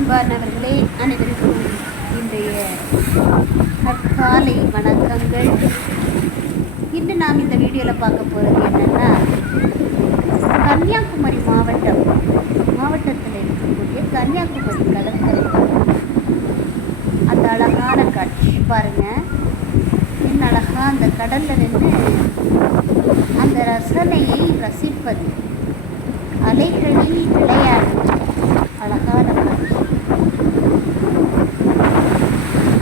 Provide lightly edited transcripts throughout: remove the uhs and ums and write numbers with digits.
அன்பானவர்களே, அனைவருக்கும் இன்றைய காலை வணக்கங்கள். இன்று நாம் இந்த வீடியோவில் பார்க்க போகிறது என்னென்னா, கன்னியாகுமரி மாவட்டத்தில் இருக்கக்கூடிய கன்னியாகுமரி கடற்கரை. அந்த அழகான காட்சி பாருங்கள், என்ன அழகாக அந்த கடலில் நின்று அந்த ரசனையை ரசிப்பது, அலைகளில் விளையாடுவது, அழகான காட்சி.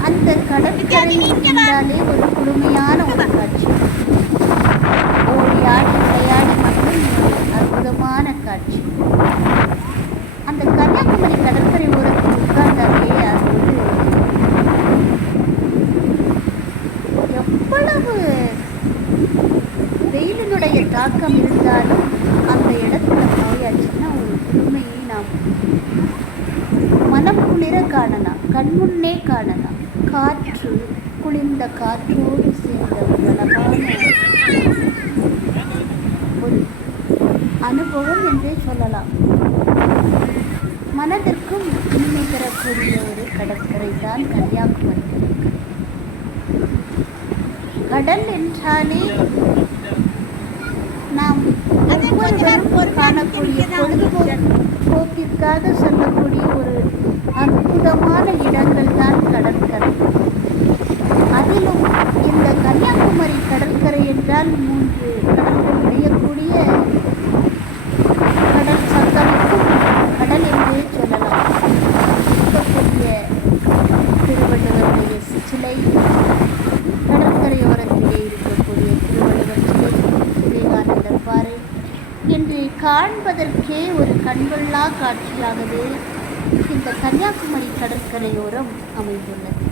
அந்த கடற்கரை என்றாலே ஒரு குளுமையான ஒரு காட்சி. ஓடி ஆடி விளையாடி மட்டும் அற்புதமான காட்சி. அந்த கன்னியாகுமரி கடற்கரை ஓரத்தில் உட்கார்ந்தாலே அது எவ்வளவு வெயிலினுடைய தாக்கம் இருந்தாலும் அந்த இடத்துல போயாச்சுன்னா ஒரு குளுமையை நாம் மனம் குளிர காணலாம், கண்முன்னே காணலாம். காற்று, குளிர்ந்த காற்றோடு சேர்ந்த ஒரு அழகான ஒரு அனுபவம் என்றே சொல்லலாம். மனதிற்கும் இனிமை பெறக்கூடிய ஒரு கடற்கரை தான் கன்னியாகுமரி கடற்கரை. கடல் என்றாலே நாம் ஒவ்வொருவரும் காணக்கூடிய பொழுதுபோக்கிற்காக செல்லக்கூடிய ஒரு அற்புதமான இடங்கள் தான் கடற்கரை. அதிலும் இந்த கன்னியாகுமரி கடற்கரை என்றால் 3 கடல்கள் இடையக்கூடிய கடல் சங்கமிக்கும் கடல் என்றே சொல்லலாம். இருக்கக்கூடிய திருவள்ளுவருடைய சிலை, கடற்கரையோரத்திலே இருக்கக்கூடிய திருவள்ளுவர் சிலை, விவேகானந்தர் பாறை என்று காண்பதற்கே ஒரு கண்கொள்ளா காட்சியாகவே இந்த கன்னியாகுமரி கடற்கரையோரம் அமைந்துள்ளது.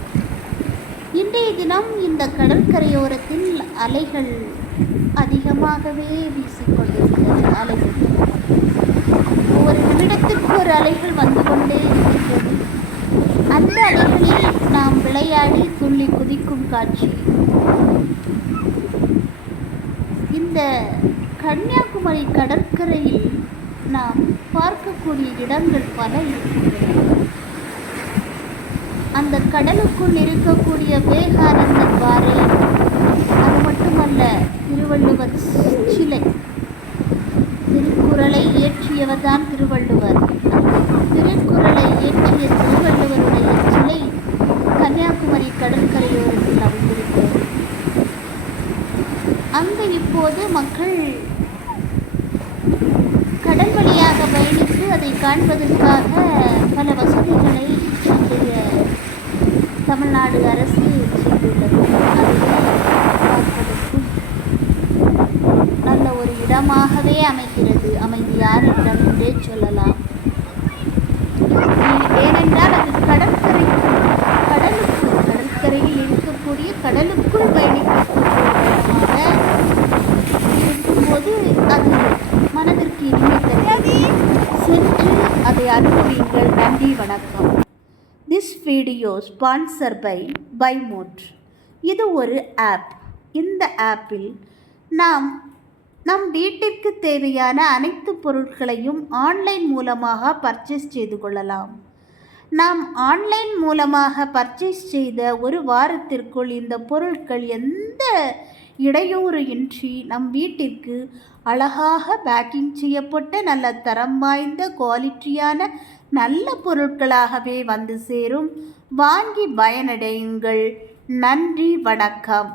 இன்றைய தினம் இந்த கடற்கரையோரத்தில் அலைகள் அதிகமாகவே வீசிக்கொண்டிருக்கிறது. அலைகள் ஒவ்வொரு நிமிடத்திற்கு ஒரு அலைகள் வந்து கொண்டே இருக்கின்றது. அந்த அலைகளில் நாம் விளையாடி துள்ளி குதிக்கும் காட்சி. இந்த கன்னியாகுமரி கடற்கரையில் நாம் பார்க்கக்கூடிய இடங்கள் பல இருக்கின்றன. அந்த கடலுக்குள் இருக்கக்கூடிய விவேகானந்தர் பாறை, அது மட்டுமல்ல திருவள்ளுவர் சிலை, திருக்குறளை இயற்றியவர் தான் திருவள்ளுவர். திருக்குறளை இயற்றிய திருவள்ளுவருடைய சிலை கன்னியாகுமரி கடற்கரையோரத்தில் அமைந்திருக்கிறது. அங்கு இப்போது மக்கள் கடல் வழியாக பயணித்து அதை காண்பதற்காக பல வசதிகளை நம்முடைய தமிழ்நாடு அரசு செய்துள்ளது. அதை பார்ப்பதற்கும் நல்ல ஒரு இடமாகவே அமைகிறது. அமைதியான இடம் என்றே சொல்லலாம். ஏனென்றால் அது கடற்கரையில் இருக்கக்கூடிய கடலுக்குள் பயணிக்கக்கூடிய இருக்கும்போது அது மனதிற்கு இனிமை தருகிறது. சென்று அதை அனுபவியுங்கள். நன்றி, வணக்கம். This video sponsor by mod. இது ஒரு ஆப். இந்த ஆப்பில் நாம் நம் வீட்டிற்கு தேவையான அனைத்து பொருட்களையும் ஆன்லைன் மூலமாக பர்ச்சேஸ் செய்து கொள்ளலாம். நாம் ஆன்லைன் மூலமாக பர்ச்சேஸ் செய்த ஒரு வாரத்திற்குள் இந்த பொருட்கள் எந்த இடையூறு இன்றி நம் வீட்டிற்கு அழகாக பேக்கிங் செய்யப்பட்ட நல்ல தரம் வாய்ந்த குவாலிட்டியான நல்ல பொருட்களாகவே வந்து சேரும். வாங்கி பயனடையுங்கள். நன்றி, வணக்கம்.